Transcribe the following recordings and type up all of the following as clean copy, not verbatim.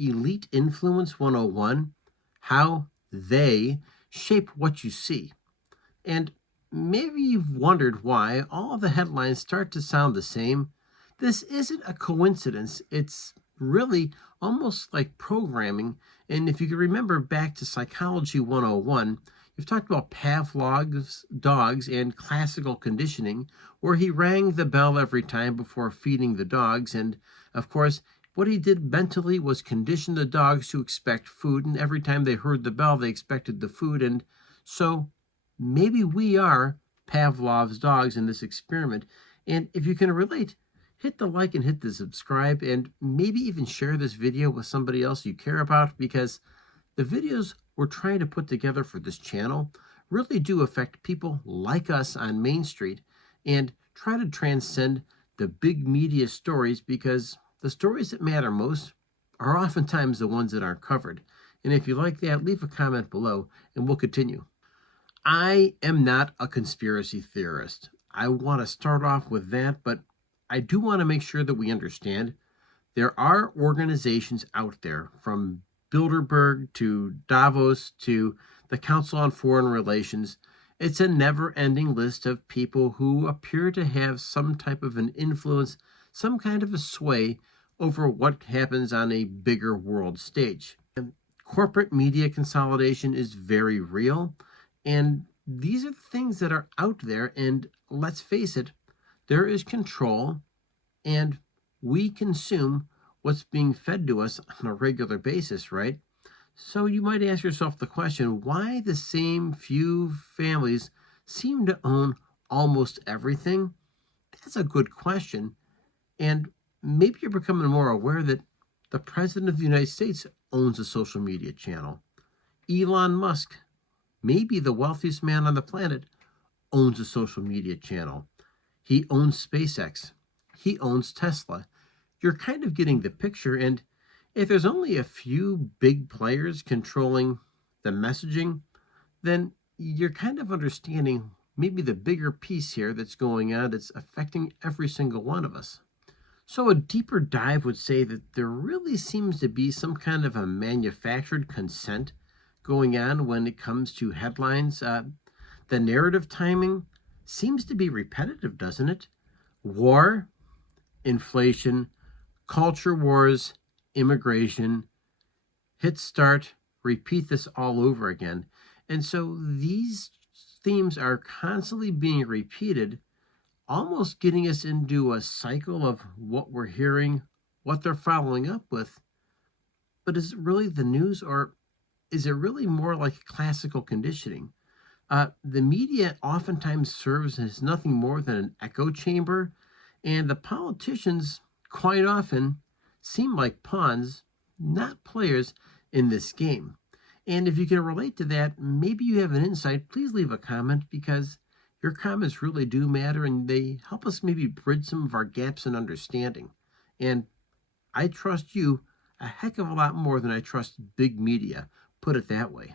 Elite Influence 101, how they shape what you see. And maybe you've wondered why all the headlines start to sound the same. This isn't a coincidence. It's really almost like programming. And if you can remember back to Psychology 101, you've talked about Pavlov's dogs and classical conditioning, where he rang the bell every time before feeding the dogs. And of course, what he did mentally was condition the dogs to expect food. And every time they heard the bell, they expected the food. And so maybe we are Pavlov's dogs in this experiment. And if you can relate, hit the like and hit the subscribe, and maybe even share this video with somebody else you care about, because the videos we're trying to put together for this channel really do affect people like us on Main Street and try to transcend the big media stories, because the stories that matter most are oftentimes the ones that aren't covered. And if you like that, leave a comment below and we'll continue. I am not a conspiracy theorist. I want to start off with that, but I do want to make sure that we understand there are organizations out there, from Bilderberg to Davos to the Council on Foreign Relations. It's a never-ending list of people who appear to have some type of an influence, some kind of a sway over what happens on a bigger world stage. And corporate media consolidation is very real, and these are the things that are out there, and let's face it, there is control, and we consume what's being fed to us on a regular basis, right? So you might ask yourself the question, why the same few families seem to own almost everything? That's a good question. And maybe you're becoming more aware that the President of the United States owns a social media channel. Elon Musk, maybe the wealthiest man on the planet, owns a social media channel. He owns SpaceX. He owns Tesla. You're kind of getting the picture, and if there's only a few big players controlling the messaging, then you're kind of understanding maybe the bigger piece here that's going on that's affecting every single one of us. So a deeper dive would say that there really seems to be some kind of a manufactured consent going on when it comes to headlines. The narrative timing seems to be repetitive, doesn't it? War, inflation, culture wars, immigration, hit start, repeat this all over again. And so these themes are constantly being repeated, almost getting us into a cycle of what we're hearing, what they're following up with. But is it really the news, or is it really more like classical conditioning? The media oftentimes serves as nothing more than an echo chamber, and the politicians quite often seem like pawns, not players in this game. And if you can relate to that, maybe you have an insight, please leave a comment, because your comments really do matter and they help us maybe bridge some of our gaps in understanding. And I trust you a heck of a lot more than I trust big media, put it that way.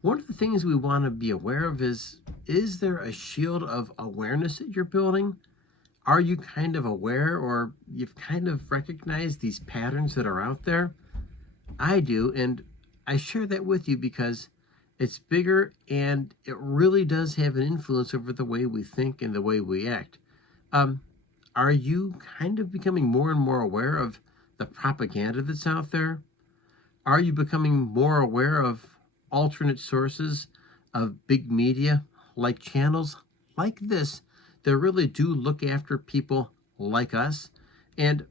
One of the things we want to be aware of is there a shield of awareness that you're building? Are you kind of aware, or you've kind of recognized these patterns that are out there? I do, and I share that with you because it's bigger and it really does have an influence over the way we think and the way we act. Are you kind of becoming more and more aware of the propaganda that's out there? Are you becoming more aware of alternate sources of big media, like channels like this that really do look after people like us, and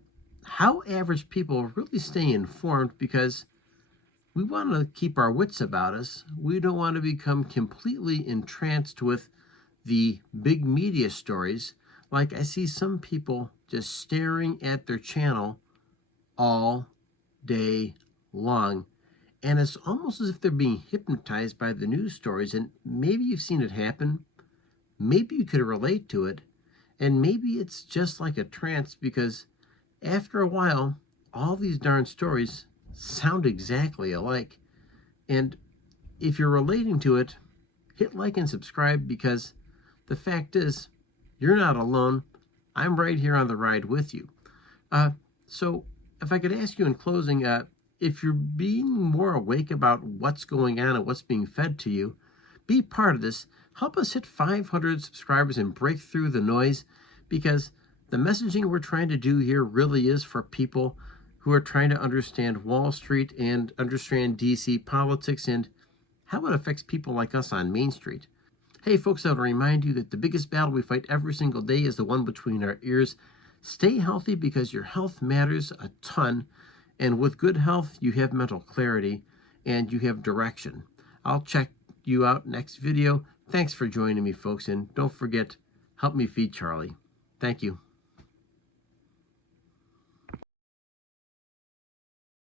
how average people really stay informed, because we want to keep our wits about us. We don't want to become completely entranced with the big media stories. Like, I see some people just staring at their channel all day long, and it's almost as if they're being hypnotized by the news stories. And maybe you've seen it happen. Maybe you could relate to it. And maybe it's just like a trance, because after a while, all these darn stories sound exactly alike. And if you're relating to it, hit like and subscribe, because the fact is, you're not alone. I'm right here on the ride with you. So if I could ask you in closing, if you're being more awake about what's going on and what's being fed to you, be part of this. Help us hit 500 subscribers and break through the noise, because the messaging we're trying to do here really is for people who are trying to understand Wall Street and understand DC politics and how it affects people like us on Main Street. Hey folks, I want to remind you that the biggest battle we fight every single day is the one between our ears. Stay healthy, because your health matters a ton, and with good health you have mental clarity and you have direction. I'll check you out next video. Thanks for joining me, folks, and don't forget, help me feed Charlie. Thank you.